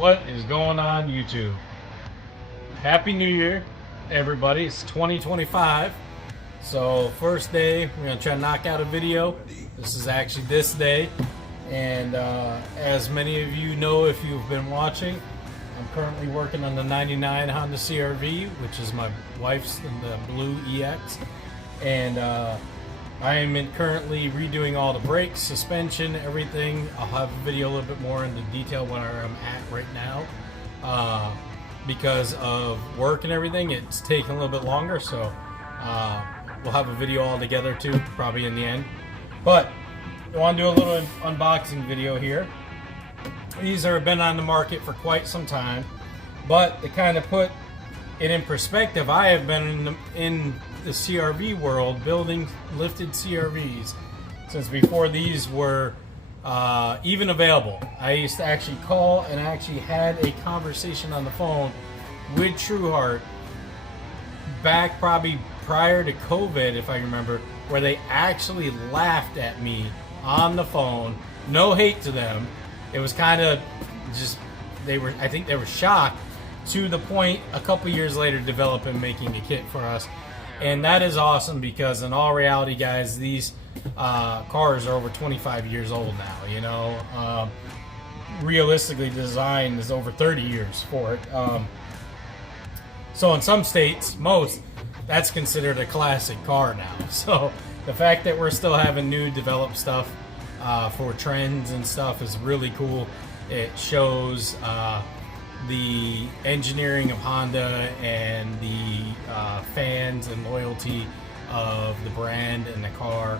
What is going on, YouTube? Happy New Year, everybody. It's 2025. So, first day, we're going to try to knock out a video. This is actually this day. And as many of you know, if you've been watching, I'm currently working on the 99 Honda CR-V, which is my wife's in the blue EX. And I am currently redoing all the brakes, suspension, everything. I'll have a video a little bit more into detail where I'm at right now. Because of work and everything, it's taking a little bit longer, so we'll have a video all together too, probably in the end. But I want to do a little unboxing video here. These have been on the market for quite some time, but to kind of put it in perspective, I have been in the CR-V world building lifted CR-Vs since before these were even available. I used to actually call and actually had a conversation on the phone with Truhart back probably prior to COVID, if I remember, where they actually laughed at me on the phone. No hate to them. It was kind of just, I think they were shocked, to the point a couple years later developing, making a kit for us. And that is awesome, because in all reality, guys, these cars are over 25 years old now, you know. Realistically, design is over 30 years for it. So in some states, most, that's considered a classic car now. So the fact that we're still having new developed stuff for trends and stuff is really cool. It shows the engineering of Honda and the fans and loyalty of the brand and the car.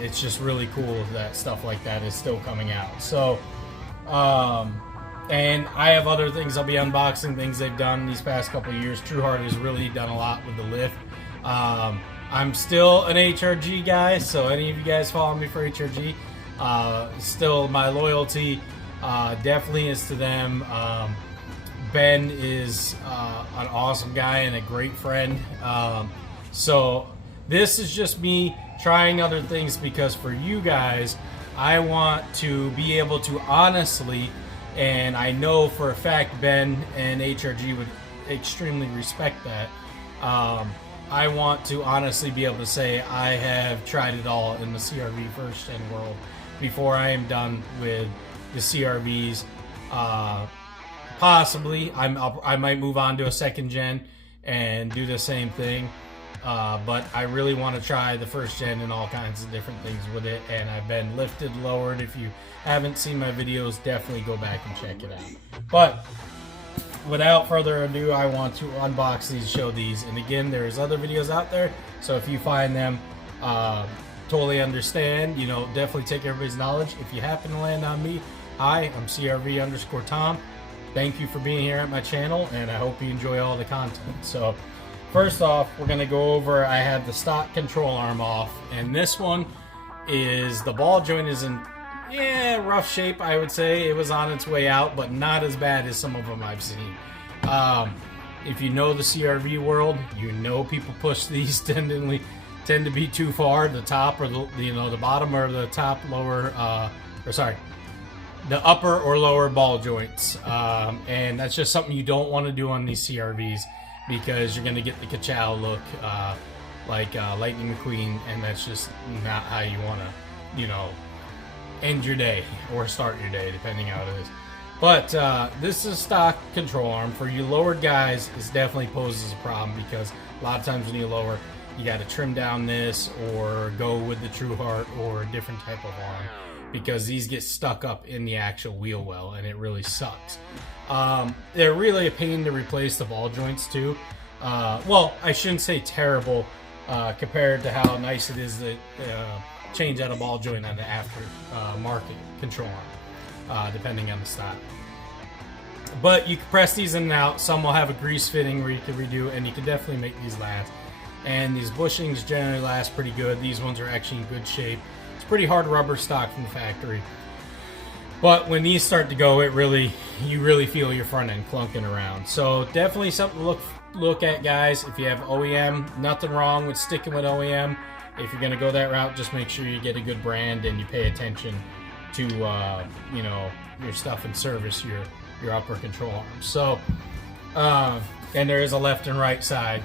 It's just really cool that stuff like that is still coming out. So, and I have other things I'll be unboxing, things they've done these past couple of years. Truhart has really done a lot with the lift. I'm still an HRG guy, so any of you guys follow me for HRG, still my loyalty definitely is to them. Ben is an awesome guy and a great friend. So this is just me trying other things, because for you guys, I want to be able to honestly, and I know for a fact Ben and HRG would extremely respect that, I want to honestly be able to say I have tried it all in the CR-V first gen world before I am done with the CR-Vs. Possibly, I might move on to a second gen and do the same thing, but I really want to try the first gen and all kinds of different things with it. And I've been lifted, lowered. If you haven't seen my videos, definitely go back and check it out. But without further ado, I want to unbox these, show these, and again, there's other videos out there, so if you find them, totally understand, you know, definitely take everybody's knowledge. If you happen to land on me, hi, I'm CRV_Tom. Thank you for being here at my channel, and I hope you enjoy all the content. So first off, we're going to go over, I have the stock control arm off, and this one is, the ball joint is in, rough shape, I would say. It was on its way out, but not as bad as some of them I've seen. If you know the CR-V world, you know people push these tend to be too far, the top or the, you know, the bottom or the top lower, the upper or lower ball joints, and that's just something you don't want to do on these CR-Vs, because you're going to get the ka-chow look like Lightning McQueen, and that's just not how you want to, you know, end your day or start your day, depending how it is. But this is a stock control arm. For you lowered guys, this definitely poses a problem, because a lot of times when you lower, you got to trim down this or go with the Truhart or a different type of arm, because these get stuck up in the actual wheel well, and it really sucks. They're really a pain to replace the ball joints too. Well, I shouldn't say terrible compared to how nice it is to change out a ball joint on the after market control arm, depending on the style. But you can press these in and out. Some will have a grease fitting where you can redo, and you can definitely make these last. And these bushings generally last pretty good. These ones are actually in good shape. It's pretty hard rubber stock from the factory, but when these start to go, you really feel your front end clunking around. So definitely something to look at, guys. If you have OEM, nothing wrong with sticking with OEM. If you're going to go that route, just make sure you get a good brand and you pay attention to you know, your stuff and service your your upper control arms. So, and there is a left and right side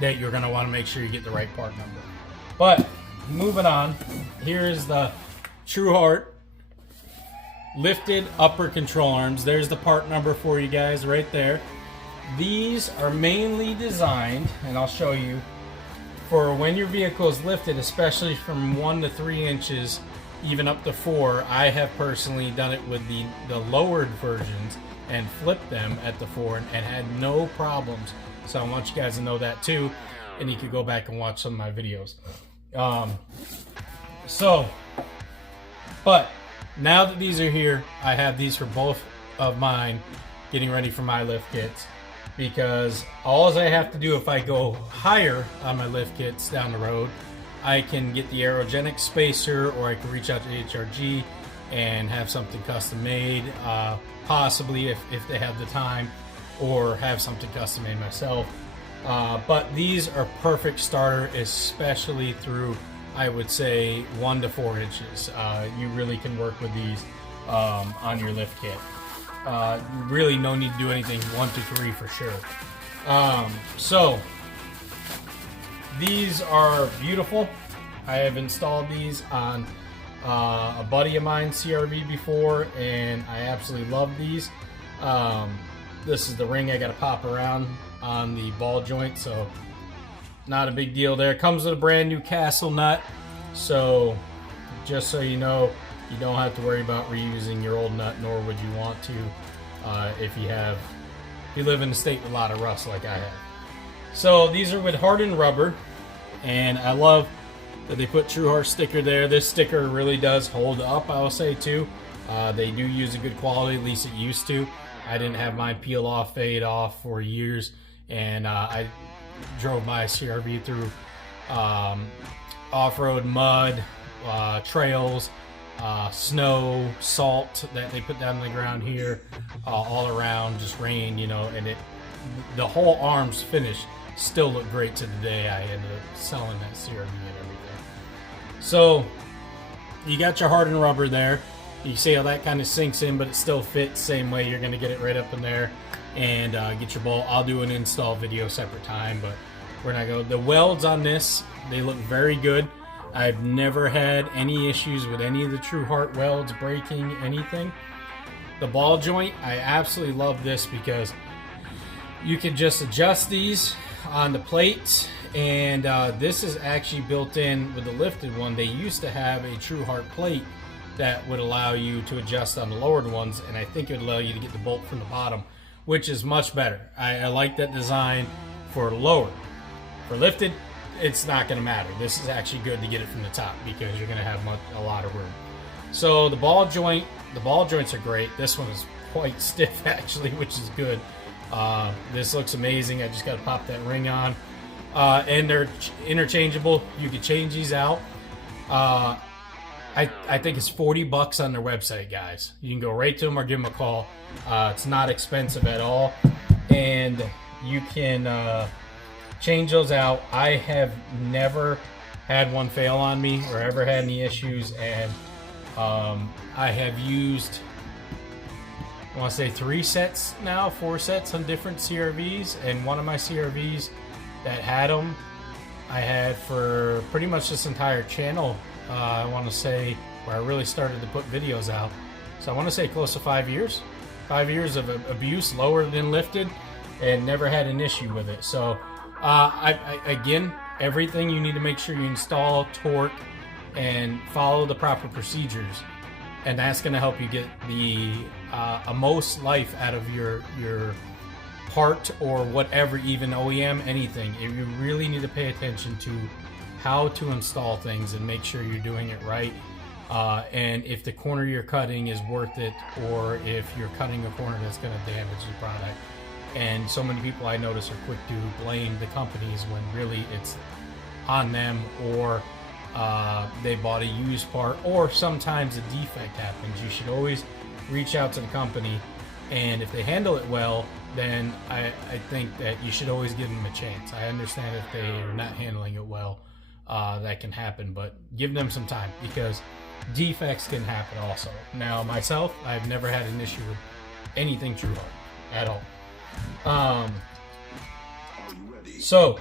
that you're going to want to make sure you get the right part number. But moving on, here is the Truhart lifted upper control arms. There's the part number for you guys right there. These are mainly designed, and I'll show you, for when your vehicle is lifted, especially from 1 to 3 inches, even up to 4. I have personally done it with the lowered versions and flipped them at the 4 and had no problems. So I want you guys to know that too, and you can go back and watch some of my videos. But now that these are here, I have these for both of mine, getting ready for my lift kits, because all I have to do if I go higher on my lift kits down the road, I can get the aerogenic spacer, or I can reach out to HRG and have something custom made, possibly if they have the time, or have something custom made myself. But these are perfect starter, especially through, I would say, 1 to 4 inches. You really can work with these on your lift kit. Really no need to do anything 1 to 3 for sure. So these are beautiful. I have installed these on a buddy of mine's CRV before, and I absolutely love these. This is the ring I got to pop around on the ball joint, so not a big deal there. Comes with a brand new castle nut, so just so you know, you don't have to worry about reusing your old nut, nor would you want to if you live in a state with a lot of rust like I have. So these are with hardened rubber, and I love that they put Truhart sticker there. This sticker really does hold up, I will say too. They do use a good quality, at least it used to. I didn't have mine peel off, fade off for years, and I drove my CRV through off-road mud, trails, snow, salt that they put down on the ground here, all around, just rain, you know, and the whole arms finish still look great to the day. I ended up selling that CRV and everything. So you got your hardened rubber there. You see how that kind of sinks in, but it still fits same way. You're going to get it right up in there and get your bolt. I'll do an install video separate time, but we're not going to. The welds on this, they look very good. I've never had any issues with any of the Truhart welds breaking anything. The ball joint, I absolutely love this because you can just adjust these on the plates, and this is actually built in with the lifted one. They used to have a Truhart plate that would allow you to adjust on the lowered ones, and I think it would allow you to get the bolt from the bottom, which is much better. I like that design for lowered. For lifted, it's not going to matter. This is actually good to get it from the top because you're going to have a lot of room. So the ball joints are great. This one is quite stiff actually, which is good. This looks amazing. I just got to pop that ring on, and they're interchangeable. You can change these out. I think it's $40 on their website, guys. You can go right to them or give them a call. It's not expensive at all, and you can change those out. I have never had one fail on me or ever had any issues, and I have used, I want to say 3 sets now, 4 sets on different CRVs, and one of my CRVs that had them, I had for pretty much this entire channel. I want to say where I really started to put videos out. So I want to say close to 5 years. 5 years of abuse, lower than lifted, and never had an issue with it. So again, everything you need to make sure you install, torque, and follow the proper procedures. And that's going to help you get the most life out of your part or whatever, even OEM, anything. You really need to pay attention to how to install things and make sure you're doing it right. And if the corner you're cutting is worth it, or if you're cutting a corner that's going to damage the product. And so many people I notice are quick to blame the companies when really it's on them, or they bought a used part, or sometimes a defect happens. You should always reach out to the company, and if they handle it well, then I think that you should always give them a chance. I understand if they are not handling it well, that can happen, but give them some time, because defects can happen also. Now myself, I've never had an issue with anything Truhart at all. So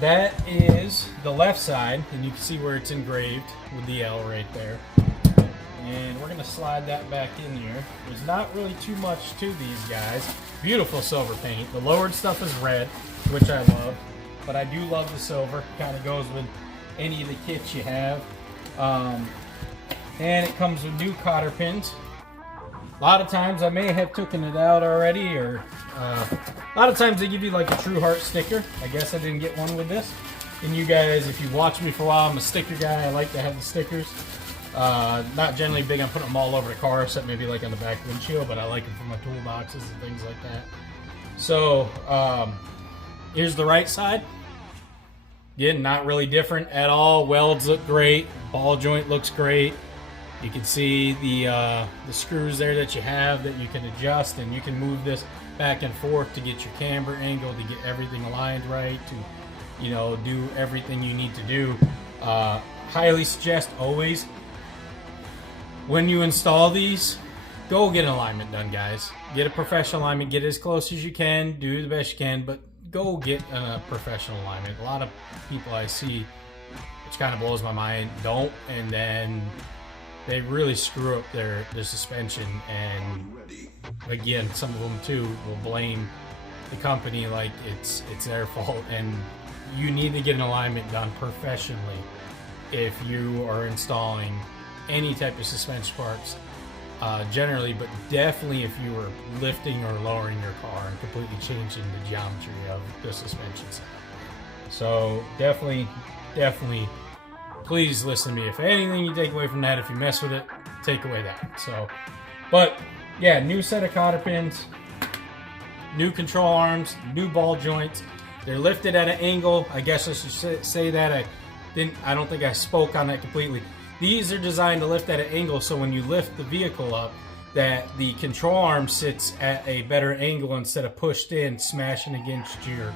that is the left side, and you can see where it's engraved with the L right there. And we're gonna slide that back in here. There's not really too much to these guys. Beautiful silver paint. The lowered stuff is red, which I love, but I do love the silver. Kind of goes with any of the kits you have. And it comes with new cotter pins. A lot of times I may have taken it out already, or a lot of times they give you like a Truhart sticker. I guess I didn't get one with this. And you guys, if you watch me for a while, I'm a sticker guy. I like to have the stickers. Not generally big on putting them all over the car, except maybe like on the back windshield, but I like them for my toolboxes and things like that. So here's the right side. Again, not really different at all. Welds look great. Ball joint looks great. You can see the screws there that you have that you can adjust, and you can move this back and forth to get your camber angle, to get everything aligned right, to, you know, do everything you need to do. Highly suggest always, when you install these, go get an alignment done, guys. Get a professional alignment. Get as close as you can. Do the best you can, but go get a professional alignment. A lot of people I see, which kind of blows my mind, don't, and then they really screw up their suspension. And again, some of them too will blame the company like it's their fault. And you need to get an alignment done professionally if you are installing any type of suspension parts, generally, but definitely if you were lifting or lowering your car and completely changing the geometry of the suspension set. So definitely, please listen to me. If anything you take away from that, if you mess with it, take away that. So, but yeah, new set of cotter pins, new control arms, new ball joints. They're lifted at an angle. I guess I should say that. I don't think I spoke on that completely. These are designed to lift at an angle, so when you lift the vehicle up, that the control arm sits at a better angle instead of pushed in, smashing against your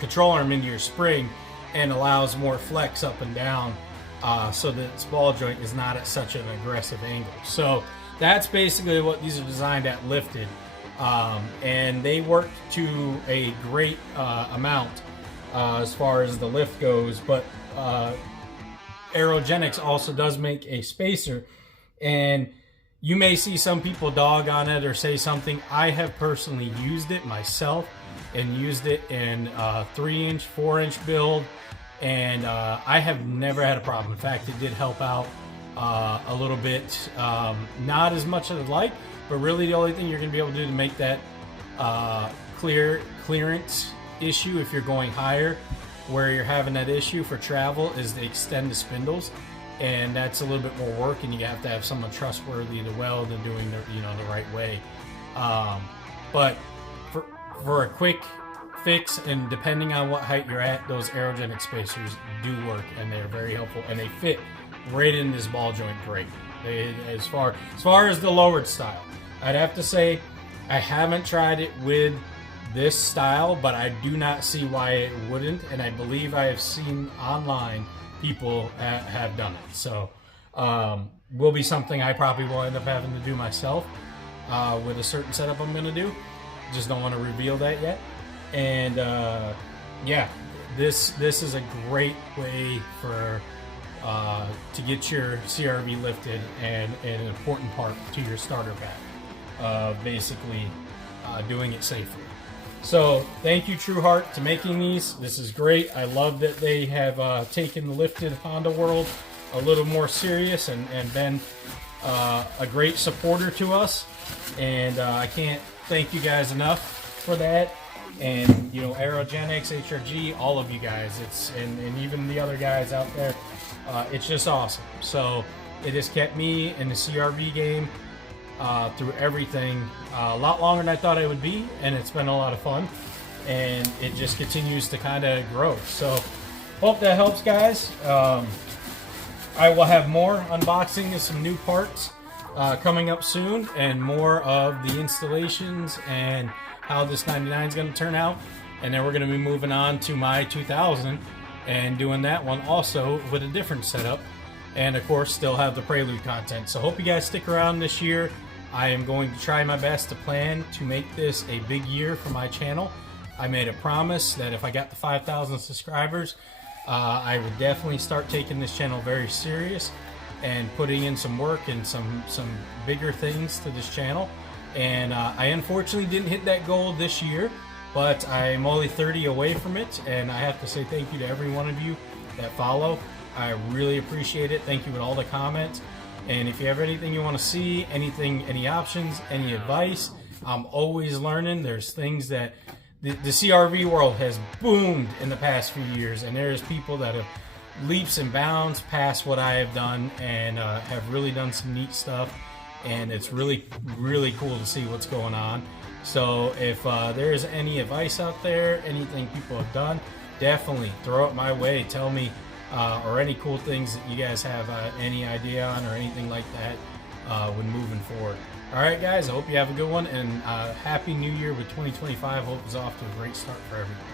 control arm into your spring, and allows more flex up and down, so that this ball joint is not at such an aggressive angle. So that's basically what these are designed at, lifted, and they work to a great amount as far as the lift goes. But Aerogenics also does make a spacer, and you may see some people dog on it or say something. I have personally used it myself and used it in 3-inch, 4-inch build, and I have never had a problem. In fact, it did help out a little bit, not as much as I'd like, but really the only thing you're going to be able to do to make that clearance issue if you're going higher, where you're having that issue for travel, is to extend the spindles, and that's a little bit more work, and you have to have someone trustworthy to weld and doing the right way. But for a quick fix, and depending on what height you're at, those aerogenic spacers do work, and they're very helpful, and they fit right in this ball joint great. As far as the lowered style, I'd have to say I haven't tried it with this style, but I do not see why it wouldn't, and I believe I have seen online people have done it. So will be something I probably will end up having to do myself with a certain setup I'm going to do. Just don't want to reveal that yet. And yeah, this is a great way for to get your CRV lifted, and an important part to your starter pack, basically doing it safely. So thank you, Truhart, to making these. This is great. I love that they have taken the lifted Honda world a little more serious, and been a great supporter to us. And I can't thank you guys enough for that. And Aerogenics, HRG, all of you guys. And even the other guys out there. It's just awesome. So it has kept me in the CRV game through everything a lot longer than I thought it would be, and it's been a lot of fun, and it just continues to kind of grow. So hope that helps, guys. I will have more unboxing of some new parts coming up soon, and more of the installations and how this 99 is going to turn out. And then we're going to be moving on to my 2000 and doing that one also with a different setup, and of course still have the Prelude content. So hope you guys stick around this year. I am going to try my best to plan to make this a big year for my channel. I made a promise that if I got the 5,000 subscribers, I would definitely start taking this channel very serious and putting in some work and some bigger things to this channel. And I unfortunately didn't hit that goal this year, but I'm only 30 away from it, and I have to say thank you to every one of you that follow. I really appreciate it. Thank you with all the comments. And if you have anything you want to see, anything, any options, any advice, I'm always learning. There's things that the CRV world has boomed in the past few years, and there's people that have leaps and bounds past what I have done and have really done some neat stuff. And it's really, really cool to see what's going on. So if there's any advice out there, anything people have done, definitely throw it my way. Tell me, or any cool things that you guys have any idea on or anything like that when moving forward. All right, guys, I hope you have a good one, and Happy New Year with 2025. Hope it's off to a great start for everyone.